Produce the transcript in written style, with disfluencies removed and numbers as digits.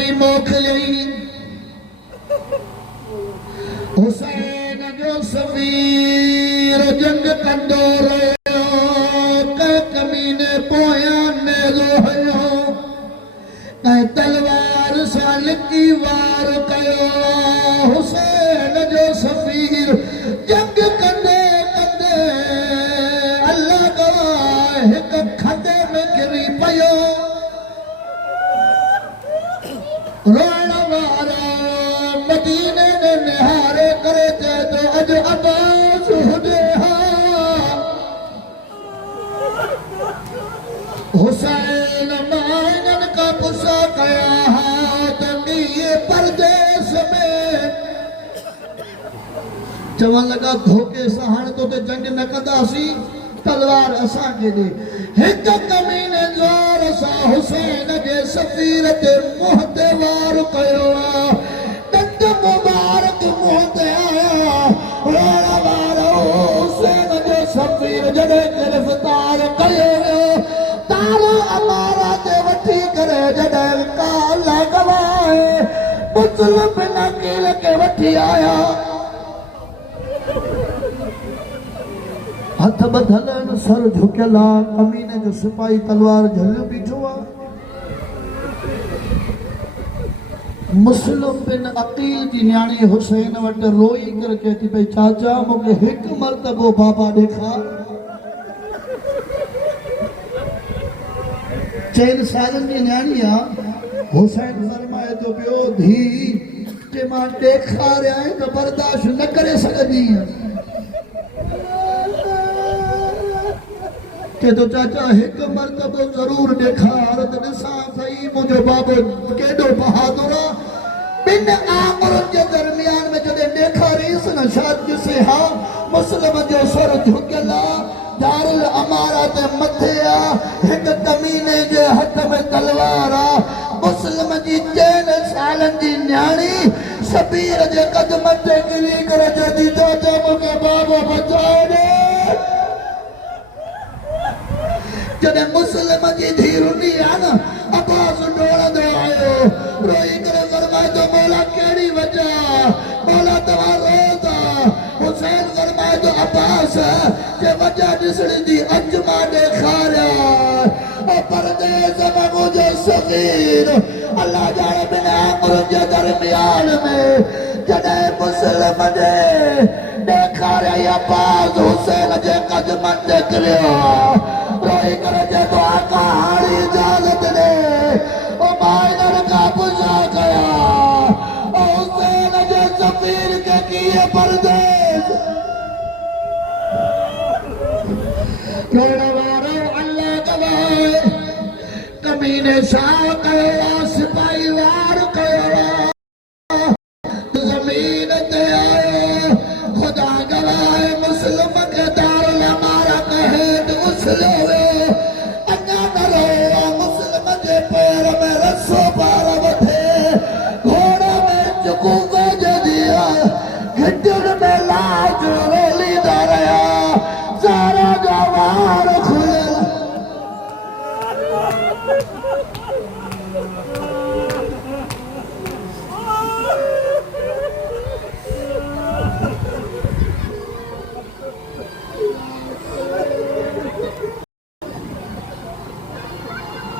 सिपाही मोकिलियई हुसैन जो सफ़ीर जंग कंदो रहियो कंहिं कमीने पोयां नेज़ो हयो कंहिं तलवार सां लिकी वार कयो हुसैन जो सफ़ीर जंग कंदे कंदे अल्लाह गवाह हिक खॾे में किरी पियो रोइण वारा मदीने ने निहारे करे चए तो अॼु अब्बास हुजे हा हुसैन मां इन्हनि खां पुछा कया हा त मींहुं परदेस में चवण लॻा धोखे सां हाणे तो ते जंग न कंदासीं तलवार असांखे ॾे हिक कमीने ज़ोर सां हुसैन जे सफ़ीर ते मुंहं ते वार कयो दंद मुबारक मुंहं ते आया रोइण वारो हुसैन जो सफ़ीर जॾहिं गिरफ़्तार कयो वियो तारो अमारा ते वठी करे जॾहिं काला गवाह मुस्लिम बिन अकील खे वठी आया हथ बधल सर झुकियल कमीने जो सिपाही तलवार झलियो बीठो मुस्लिम बिन अकील जी न्याणी हुसैन वटि रोई करे चए थी भई चाचा मूंखे हिकु मर्तबो बाबा ॾेखार 4 सालनि जी न्याणी आहे हुसैन फरमाए थो पियो धी जे मां ॾेखारियां त बर्दाश्त न करे सघंदी के तो चाचा एक मर्तबो जरूर ॾेखार त ॾिसां सही मुंहिंजो बाबो केॾो बहादुर बिन आमरनि जे दरमियान में जॾहिं ॾेखारीसि न छा ॾिसे हा मुस्लिम जो सर झुकियल दारुल अमारा ते मथे हिक कमीने जे हथ में तलवार मुस्लिम जी 4 सालनि जी न्याणी शबीर जे कदम ते किरी करे चए चाचा मूंखे बाबो बचाए ॾे जॾहिं मुस्लिम जी धी रुनी आहे न अब्बास डोड़ंदो आयो रोई करे फरमाए थो मौला कहिड़ी वजह मौला तव्हां रो था हुसैन फरमाए थो अब्बास जे वजह ॾिसण जी अॼु मां ॾेखारिया परदेस में मुंहिंजो सफ़ीर अल्लाह ॼाणे बिन आमरनि जे दरमियान में जॾहिं मुस्लिम जे ॾेखारिया अब्बास हुसैन जे कदमनि ते किरियो रोई करे जे तो आका हारी इजाजत दे ओ माइनर का पुछा कया ओ हुसैन जे सफ़ीर के किए परदेस रोइण वारो अल्लाह गवाह कमीने छा कयो